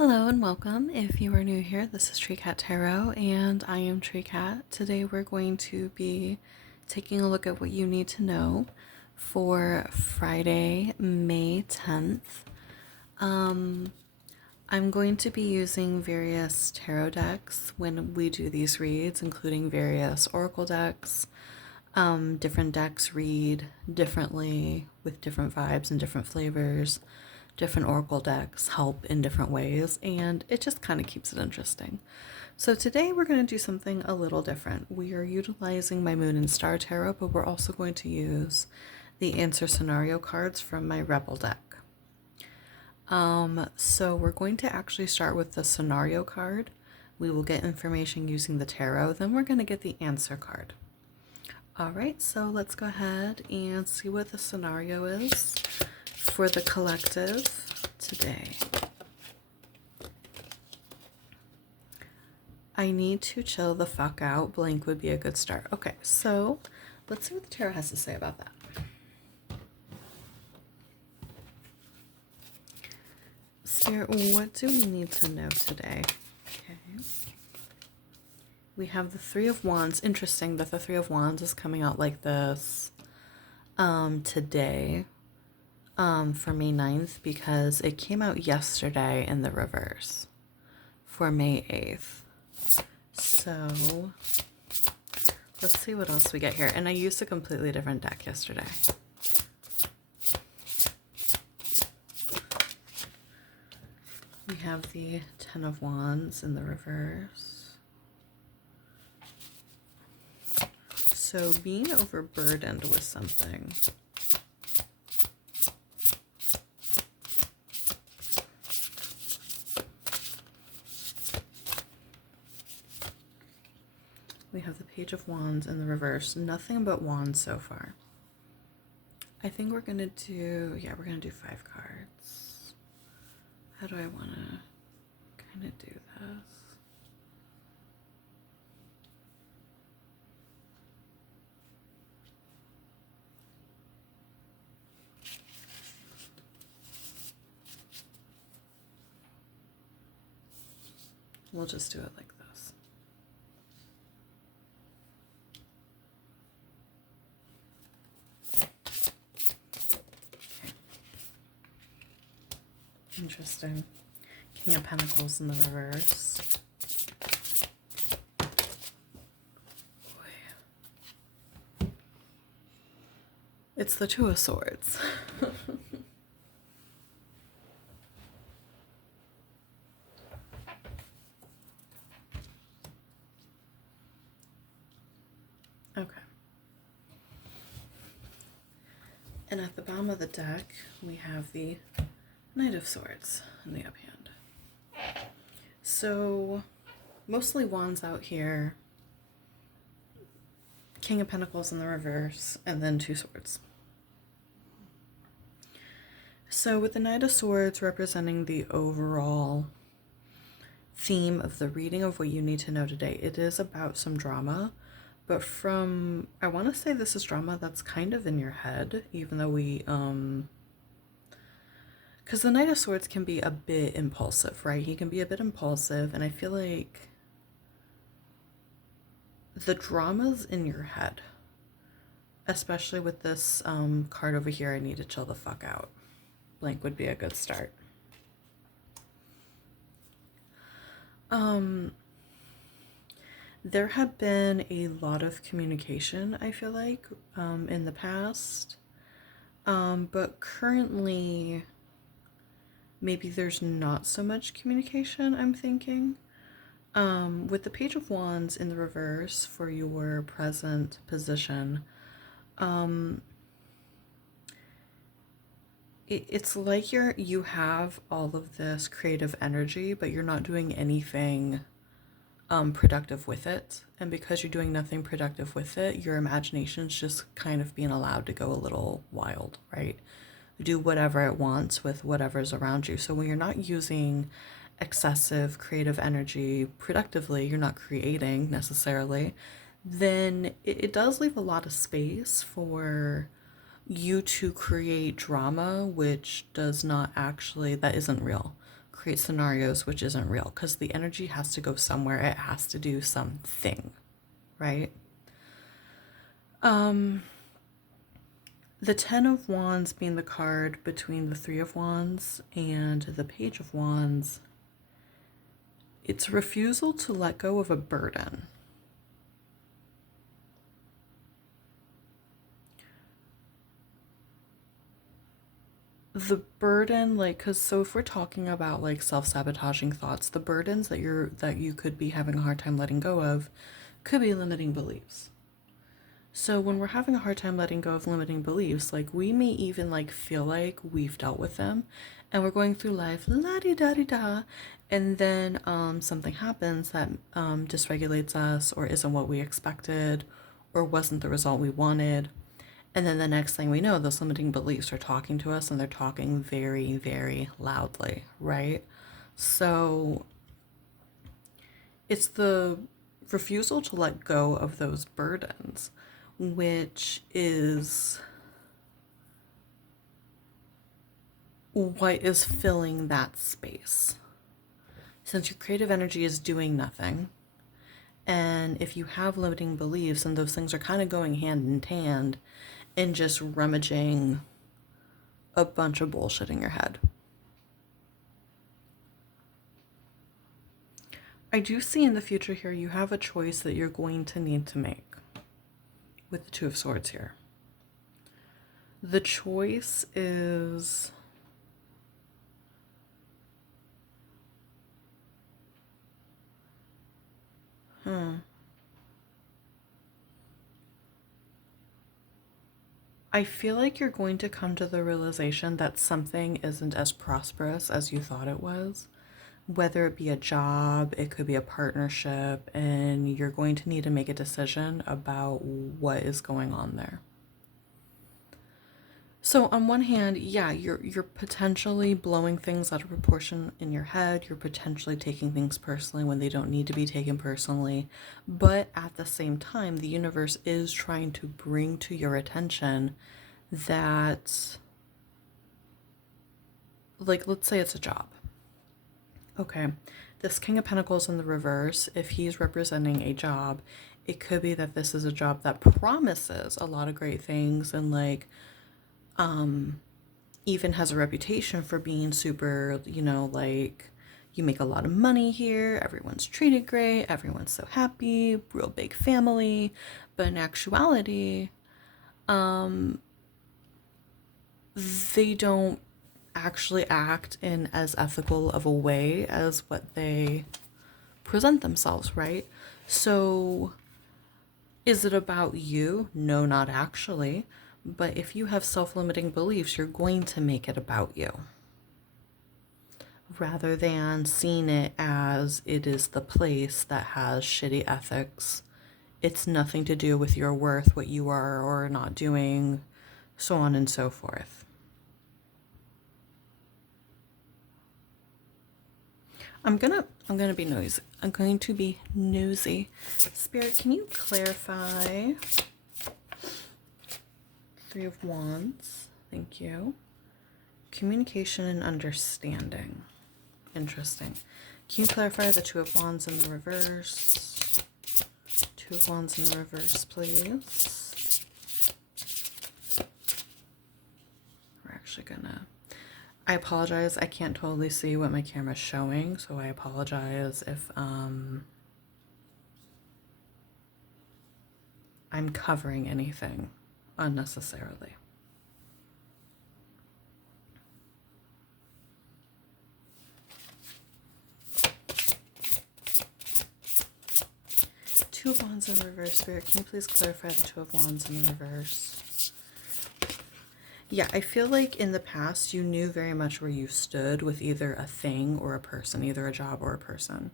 Hello and welcome. If you are new here, this is Tree Cat Tarot and I am Tree Cat. Today we're going to be taking a look at what you need to know for Friday, May 10th. I'm going to be using various tarot decks when we do these reads, including various oracle decks. Different decks read differently with different vibes and different flavors. Different oracle decks help in different ways, and it just kind of keeps it interesting. So today we're going to do something a little different. We are utilizing my Moon and Star Tarot, but we're also going to use the answer scenario cards from my Rebel deck. So we're going to actually start with the scenario card. We will get information using the tarot, then we're going to get the answer card. All right, so let's go ahead and see what the scenario is for the collective today. I need to chill the fuck out. Blank would be a good start. Okay, so let's see what the tarot has to say about that. Spirit, what do we need to know today? Okay. We have the Three of Wands. Interesting that the Three of Wands is coming out like this today. For May 9th, because it came out yesterday in the reverse for May 8th. So let's see what else we get here. And I used a completely different deck yesterday. We have the Ten of Wands in the reverse. So being overburdened with something. We have the Page of Wands in the reverse. Nothing but wands so far. I think we're gonna do, we're gonna do 5 cards. How do I wanna kind of do this? We'll just do it like this. Interesting. King of Pentacles in the reverse. Boy. It's the Two of Swords. Okay. And at the bottom of the deck, we have the Knight of Swords in the uphand. So, mostly wands out here. King of Pentacles in the reverse, and then 2 swords. So with the Knight of Swords representing the overall theme of the reading of what you need to know today, it is about some drama. But I want to say this is drama that's kind of in your head, even though because the Knight of Swords can be a bit impulsive, right? He can be a bit impulsive, and I feel like the drama's in your head. Especially with this card over here, I need to chill the fuck out. Blank would be a good start. There have been a lot of communication, I feel like, in the past. But currently, maybe there's not so much communication, I'm thinking. With the Page of Wands in the reverse for your present position, it's like you have all of this creative energy, but you're not doing anything productive with it. And because you're doing nothing productive with it, your imagination's just kind of being allowed to go a little wild, right? Do whatever it wants with whatever's around you. So when you're not using excessive creative energy productively, you're not creating necessarily, then it does leave a lot of space for you to create drama, which does not actually, that isn't real. create scenarios which isn't real, because the energy has to go somewhere. It has to do something, right? The Ten of Wands being the card between the Three of Wands and the Page of Wands, it's refusal to let go of a burden. The burden, like, because so if we're talking about like self-sabotaging thoughts, the burdens that you could be having a hard time letting go of could be limiting beliefs. So when we're having a hard time letting go of limiting beliefs, like, we may even like feel like we've dealt with them and we're going through life la-di-da-di-da, and then something happens that dysregulates us, or isn't what we expected, or wasn't the result we wanted. And then the next thing we know, those limiting beliefs are talking to us, and they're talking very, very loudly, right? So it's the refusal to let go of those burdens, which is what is filling that space. Since your creative energy is doing nothing, and if you have limiting beliefs and those things are kind of going hand in hand and just rummaging a bunch of bullshit in your head. I do see in the future here you have a choice that you're going to need to make with the Two of Swords here. The choice is I feel like you're going to come to the realization that something isn't as prosperous as you thought it was. Whether it be a job, it could be a partnership, and you're going to need to make a decision about what is going on there. So on one hand, yeah, you're potentially blowing things out of proportion in your head. You're potentially taking things personally when they don't need to be taken personally. But at the same time, the universe is trying to bring to your attention that, like, let's say it's a job. Okay, this King of Pentacles in the reverse, if he's representing a job, it could be that this is a job that promises a lot of great things, and like even has a reputation for being super, like, you make a lot of money here, everyone's treated great, everyone's so happy, real big family. But in actuality, they don't actually act in as ethical of a way as what they present themselves, right? So is it about you? No, not actually. But if you have self-limiting beliefs, you're going to make it about you, rather than seeing it as it is the place that has shitty ethics. It's nothing to do with your worth, what you are or not doing, so on and so forth. I'm gonna be nosy. I'm going to be nosy. Spirit, can you clarify Three of Wands? Thank you. Communication and understanding. Interesting. Can you clarify the Two of Wands in the reverse? Two of Wands in the reverse, please. We're actually gonna... I apologize. I can't totally see what my camera's showing, so I apologize if I'm covering anything unnecessarily. Two of Wands in reverse. Spirit, can you please clarify the Two of Wands in the reverse? Yeah, I feel like in the past you knew very much where you stood with either a thing or a person, either a job or a person.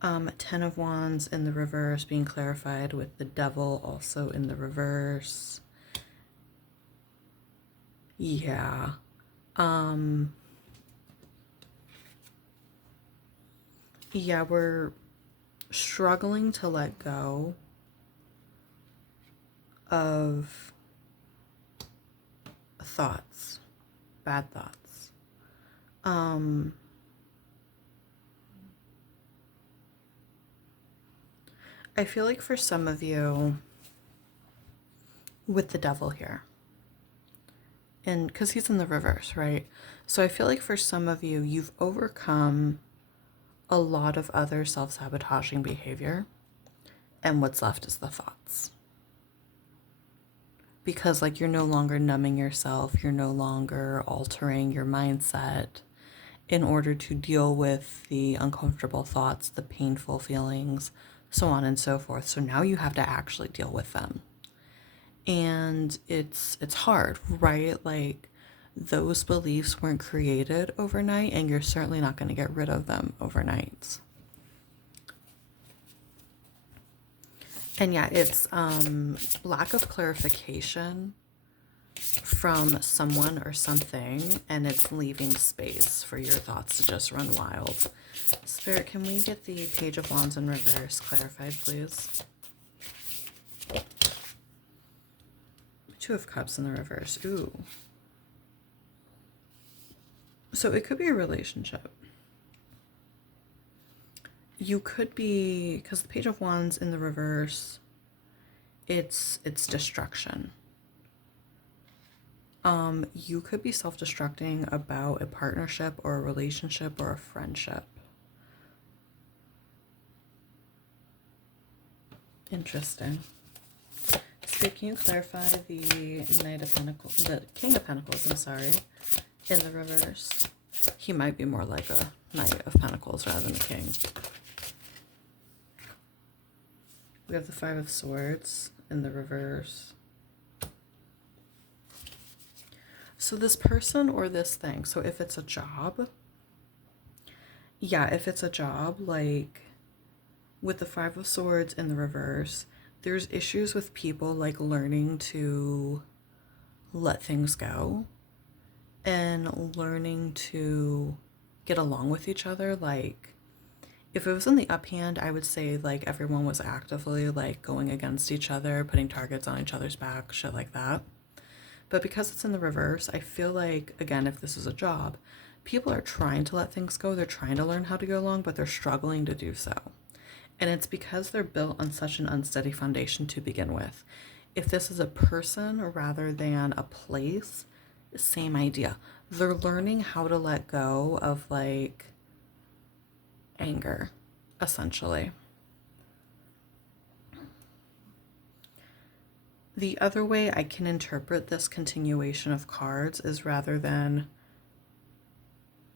Ten of Wands in the reverse being clarified with the Devil also in the reverse. Yeah. Yeah, we're struggling to let go of thoughts, bad thoughts. I feel like for some of you, with the devil here, and because he's in the reverse, right? So I feel like for some of you, you've overcome a lot of other self-sabotaging behavior, and what's left is the thoughts. Because like you're no longer numbing yourself, you're no longer altering your mindset in order to deal with the uncomfortable thoughts, the painful feelings, so on and so forth. So now you have to actually deal with them. And it's hard, right? Like those beliefs weren't created overnight, and you're certainly not going to get rid of them overnight. And yeah, it's lack of clarification from someone or something, and it's leaving space for your thoughts to just run wild. Spirit, can we get the Page of Wands in reverse clarified, please? Two of Cups in the reverse. Ooh. So it could be a relationship. You could be, because the Page of Wands in the reverse, it's destruction. You could be self-destructing about a partnership or a relationship or a friendship. Interesting. Spirit, can you clarify the Knight of Pentacles, the King of Pentacles, I'm sorry, in the reverse? He might be more like a Knight of Pentacles rather than a King. We have the Five of Swords in the reverse. So this person or this thing, so if it's a job, yeah, if it's a job, like with the Five of Swords in the reverse, there's issues with people like learning to let things go and learning to get along with each other. Like if it was in the uphand, I would say like everyone was actively like going against each other, putting targets on each other's back, shit like that. But because it's in the reverse, I feel like, again, if this is a job, people are trying to let things go. They're trying to learn how to go along, but they're struggling to do so. And it's because they're built on such an unsteady foundation to begin with. If this is a person rather than a place, same idea. They're learning how to let go of like anger, essentially. The other way I can interpret this continuation of cards is rather than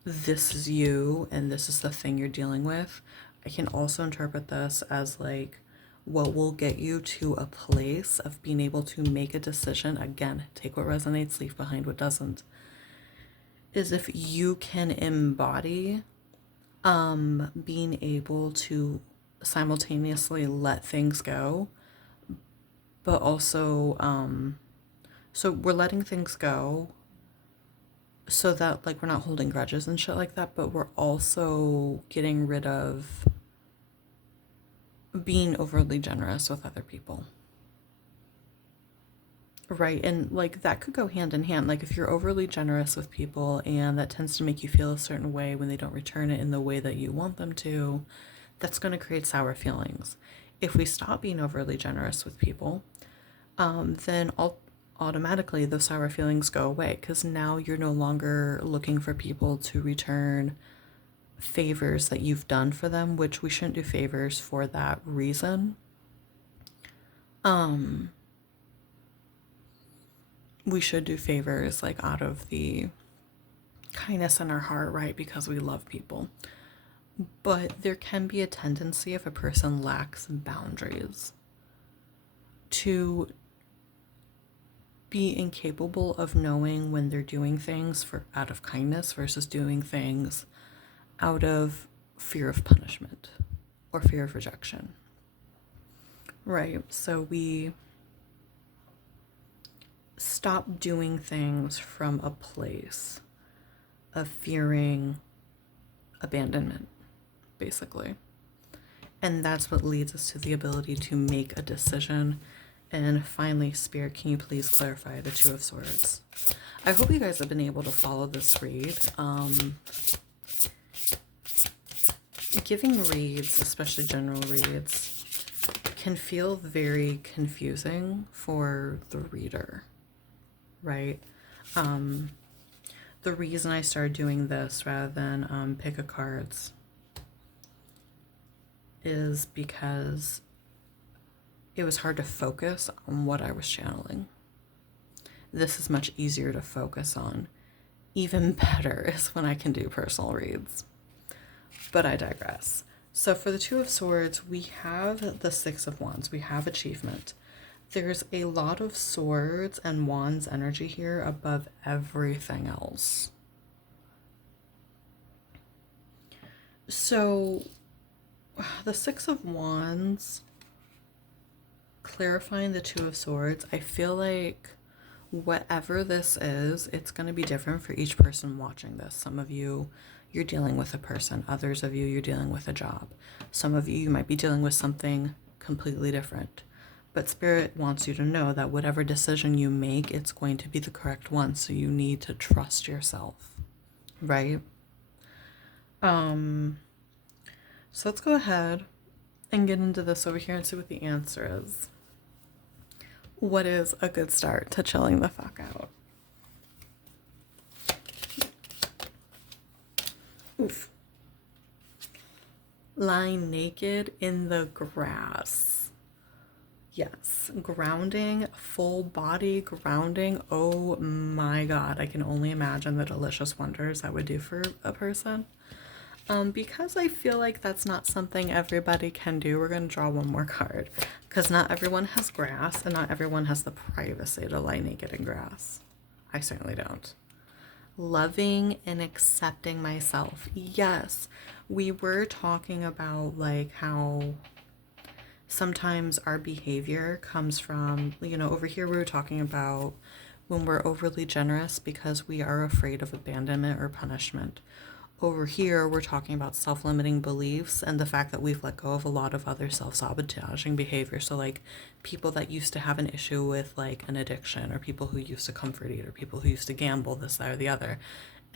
this is you and this is the thing you're dealing with, I can also interpret this as like what will get you to a place of being able to make a decision. Again, take what resonates, leave behind what doesn't. Is if you can embody being able to simultaneously let things go, but also so we're letting things go so that like we're not holding grudges and shit like that, but we're also getting rid of being overly generous with other people, right? And like that could go hand in hand. Like if you're overly generous with people and that tends to make you feel a certain way when they don't return it in the way that you want them to, that's going to create sour feelings. If we stop being overly generous with people, then automatically those sour feelings go away, because now you're no longer looking for people to return favors that you've done for them, which we shouldn't do favors for that reason. We should do favors like out of the kindness in our heart, right? Because we love people. But there can be a tendency, if a person lacks boundaries, to be incapable of knowing when they're doing things out of kindness versus doing things out of fear of punishment or fear of rejection. Right? So we stop doing things from a place of fearing abandonment, basically. And that's what leads us to the ability to make a decision. And finally, Spirit, can you please clarify the Two of Swords? I hope you guys have been able to follow this read. Giving reads, especially general reads, can feel very confusing for the reader, right? The reason I started doing this rather than pick a cards is because it was hard to focus on what I was channeling. This is much easier to focus on. Even better is when I can do personal reads. But I digress. So for the Two of Swords, we have the Six of Wands. We have achievement. There's a lot of swords and wands energy here above everything else. So the Six of Wands, clarifying the Two of Swords, I feel like whatever this is, it's going to be different for each person watching this. Some of you, you're dealing with a person. Others of you, you're dealing with a job. Some of you, you might be dealing with something completely different. But Spirit wants you to know that whatever decision you make, it's going to be the correct one. So you need to trust yourself, right? So let's go ahead and get into this over here and see what the answer is. What is a good start to chilling the fuck out? Oof. Lying naked in the grass. Yes, grounding, full body grounding. Oh my God, I can only imagine the delicious wonders that would do for a person. Because I feel like that's not something everybody can do, we're going to draw one more card. Because not everyone has grass, and not everyone has the privacy to lie naked in grass. I certainly don't. Loving and accepting myself. Yes, we were talking about like how sometimes our behavior comes from, over here we were talking about when we're overly generous because we are afraid of abandonment or punishment. Over here, we're talking about self-limiting beliefs and the fact that we've let go of a lot of other self-sabotaging behavior. So like people that used to have an issue with like an addiction, or people who used to comfort eat, or people who used to gamble, this, that, or the other.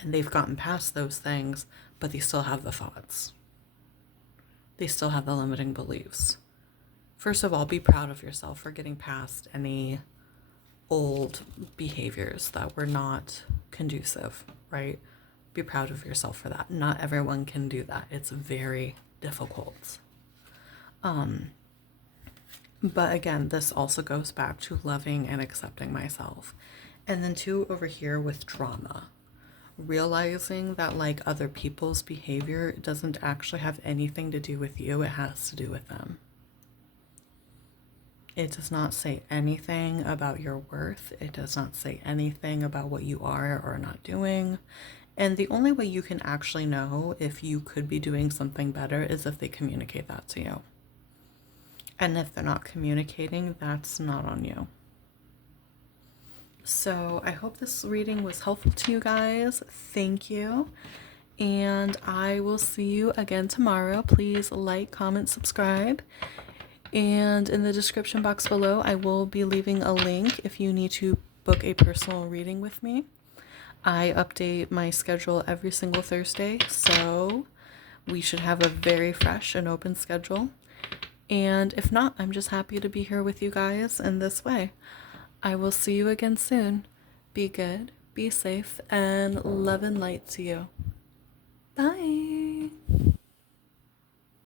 And they've gotten past those things, but they still have the thoughts. They still have the limiting beliefs. First of all, be proud of yourself for getting past any old behaviors that were not conducive, right? Be proud of yourself for that. Not everyone can do that. It's very difficult. But again, this also goes back to loving and accepting myself. And then two, over here with drama. Realizing that like other people's behavior doesn't actually have anything to do with you. It has to do with them. It does not say anything about your worth. It does not say anything about what you are or not doing. And the only way you can actually know if you could be doing something better is if they communicate that to you. And if they're not communicating, that's not on you. So I hope this reading was helpful to you guys. Thank you. And I will see you again tomorrow. Please like, comment, subscribe. And in the description box below, I will be leaving a link if you need to book a personal reading with me. I update my schedule every single Thursday, so we should have a very fresh and open schedule. And if not, I'm just happy to be here with you guys in this way. I will see you again soon. Be good, be safe, and love and light to you.